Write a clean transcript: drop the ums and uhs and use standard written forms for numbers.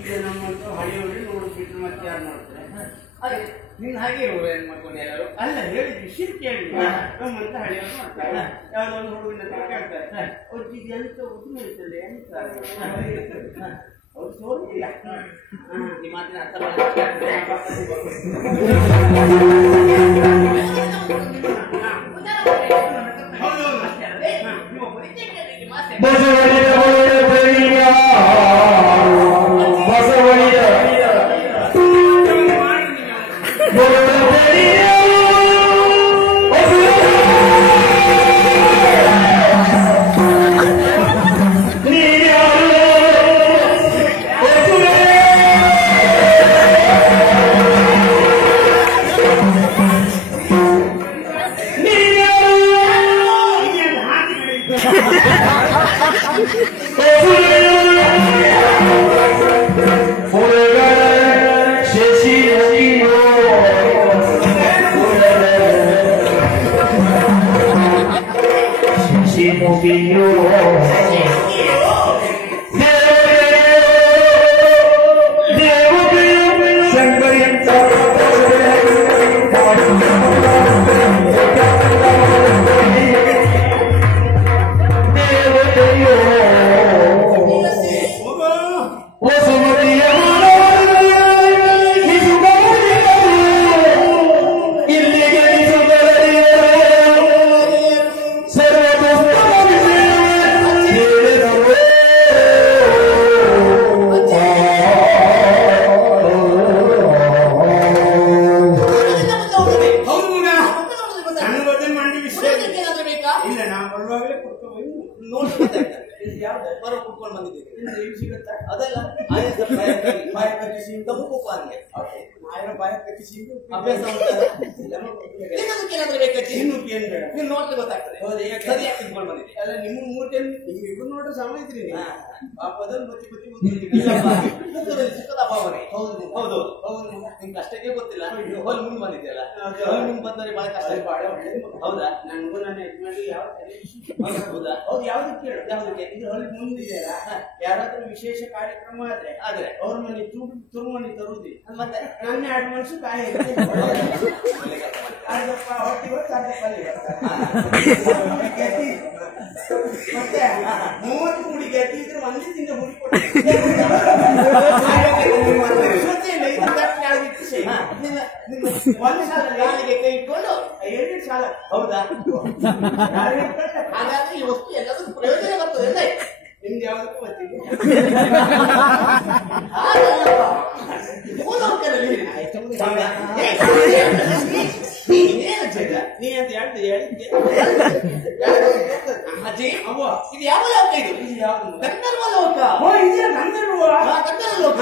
ಈಗ ನಮ್ಮಂತೂ ಹಳೆಯವರು ನೋಡ್ಬಿಟ್ರು ಮತ್ತೆ ಯಾರು ನೋಡ್ತಾರೆ ಅದೇ ನೀನ್ ಹಾಗೆ ಇರುವ ಏನ್ ಮಾಡ್ಕೊಂಡು ಎಲ್ಲರೂ ಅಲ್ಲ ಹೇಳಿದ್ ವಿಷಯ ಕೇಳಿ ನಮ್ಮಂತ ಹಳೆಯವರು ಮಾಡ್ತಾರೆ ಯಾವ್ದೋ ಒಂದು ಹುಡುಗನ ಕೇಳ್ತಾರೆ ಅವ್ರಿಗೆ ಎಂತ ಉದ್ದಿಮೆ ಇರ್ತದೆ ಎಂತ ಅವ್ರು ಸೋಲಿಲ್ಲ ಈ ಮಾತಿನ ಅರ್ಥ ಕಷ್ಟಕ್ಕೆ ಗೊತ್ತಿಲ್ಲ ಹೋಲ್ ಮುಂದ್ ಬಂದಿದ್ದೆಲ್ಲ ಮುಂದ್ ಬಂದ್ರೆ ಬಹಳ ಕಷ್ಟ ಹೌದಾ ನನ್ಗೂ ನನ್ನ ಯಜಮಾನಿ ಯಾವ ಹೌದಾ ಹೌದು ಯಾವ್ದಕ್ಕೆ ಕೇಳು ಯಾವ್ದಕ್ಕೆ ಇದು ಹೊಲ್ ಮುಂದಿದೆಯಲ್ಲ ಯಾರಾದ್ರೂ ವಿಶೇಷ ಕಾರ್ಯಕ್ರಮ ಆದ್ರೆ ಅವ್ರ ಮನೆ ತುರುಮಣಿ ತರುವುದಿಲ್ಲ ಮತ್ತೆ ನನ್ನ 2 ಮನುಷ್ಯ ಕಾಯಿ ಅರ್ಧಪ್ಪ ಹೊಟ್ಟಿ ಹೊತ್ತು ಮತ್ತೆ 30 ಮುಡಿ ಗಟ್ಟಿ ಇದ್ರೆ ಒಂದೇ ತಿಂಗ ಮುಡಿ ಒಂದು ಸಾಲ ಗಾಳಿಗೆ ಕೈ ಇಟ್ಕೊಂಡು 2 ಸಾಲ ಹೌದಾ ಹಾಗಾದ್ರೆ ಈ ವಸ್ತು ಎಲ್ಲದಕ್ಕೂ ಪ್ರಯೋಜನ ಬರ್ತದೆ ನಿಮ್ಗೆ ಯಾವ್ದಕ್ಕೂ ಬರ್ತೀನಿ ನೀ ಅಂತ ಹೇಳಿದ್ದೆ ಅಜ್ಜಿ ಅವ್ವ ಇದು ಯಾವ ಲೋಕ ಇದು ಯಾವ್ದು ಗಂಧರ್ವ ಲೋಕ ಗಂಧರ್ವ ಲೋಕ